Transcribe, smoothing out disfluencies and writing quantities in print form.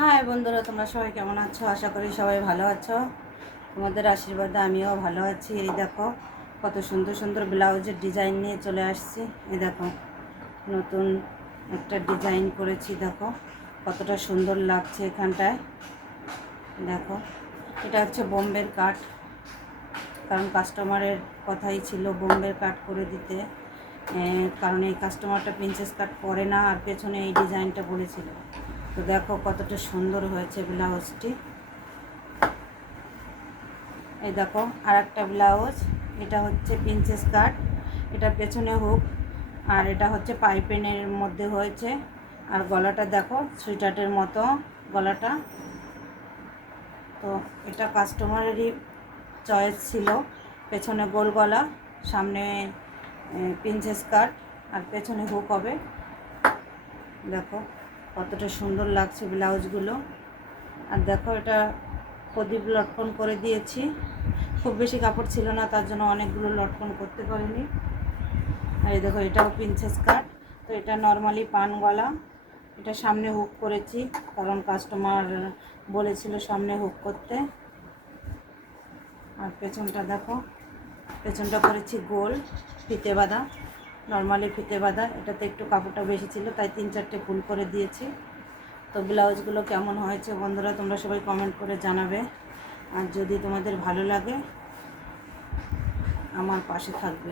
High বন্ধুরা, তোমরা সবাই কেমন আছো? আশা করি সবাই ভালো আছো। তোমাদের আশীর্বাদে আমিও ভালো আছি। এই দেখো কত সুন্দর সুন্দর ব্লাউজের ডিজাইন নিয়ে চলে আসছি। এই দেখো নতুন একটা ডিজাইন করেছি, দেখো কতটা সুন্দর লাগছে এখানটায়। দেখো এটা হচ্ছে বোম্বের কাট, কারণ কাস্টমারের কথাই ছিল বোম্বের কাট করে দিতে, কারণ এই কাস্টমারটা প্রিন্সেস কাট পরে না, আর পেছনে এই ডিজাইনটা বলেছিল। তো দেখো কতটা সুন্দর হয়েছে ব্লাউজটি। এই দেখো আর একটা ব্লাউজ, এটা হচ্ছে প্রিন্সেস কাট, এটা পেছনে হুক, আর এটা হচ্ছে পাইপেনের মধ্যে হয়েছে। আর গলাটা দেখো সুইটারের মতো গলাটা। তো এটা কাস্টমারেরই চয়েস ছিল, পেছনে গোল গলা, সামনে প্রিন্সেস কাট, আর পেছনে হুক হবে। দেখো কতটা সুন্দর লাগছে ব্লাউজগুলো। আর দেখো এটা প্রদীপ লটকন করে দিয়েছি, খুব বেশি কাপড় ছিল না, তার জন্য অনেকগুলো লটকন করতে পারিনি। আর এই দেখো এটাও প্রিন্সেস কাট। তো এটা নর্মালি পান গলা, এটা সামনে হুক করেছি, কারণ কাস্টমার বলেছিল সামনে হুক করতে। আর পেছনটা দেখো, পেছনটা করেছি গোল ফিতে বাঁধা, নর্মালি ফিতে বাঁধা। এটাতে একটু কাপড়টা বেশি ছিল, তাই 3-4টে ফুল করে দিয়েছি। তো ব্লাউজগুলো কেমন হয়েছে বন্ধুরা তোমরা সবাই কমেন্ট করে জানাবে। আর যদি তোমাদের ভালো লাগে আমার পাশে থাকবে।